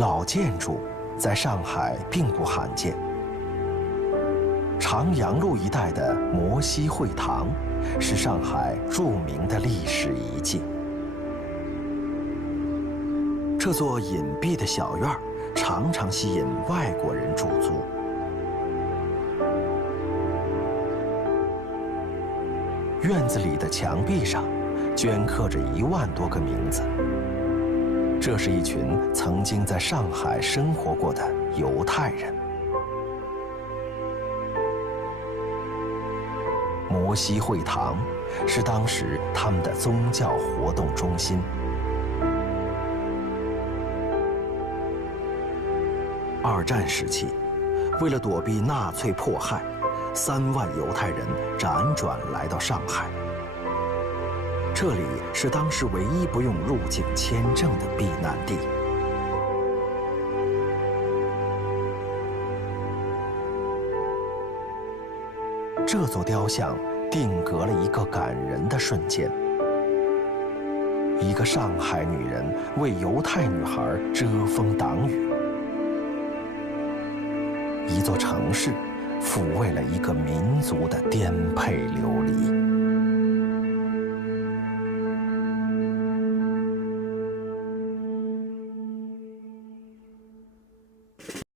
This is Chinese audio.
老建筑在上海并不罕见。长阳路一带的摩西会堂是上海著名的历史遗迹。这座隐蔽的小院常常吸引外国人驻足。院子里的墙壁上镌刻着1万多个名字，这是一群曾经在上海生活过的犹太人。摩西会堂是当时他们的宗教活动中心。2战时期，为了躲避纳粹迫害，3万犹太人辗转来到上海。这里是当时唯一不用入境签证的避难地。这座雕像定格了一个感人的瞬间。一个上海女人为犹太女孩遮风挡雨。一座城市抚慰了一个民族的颠沛流离。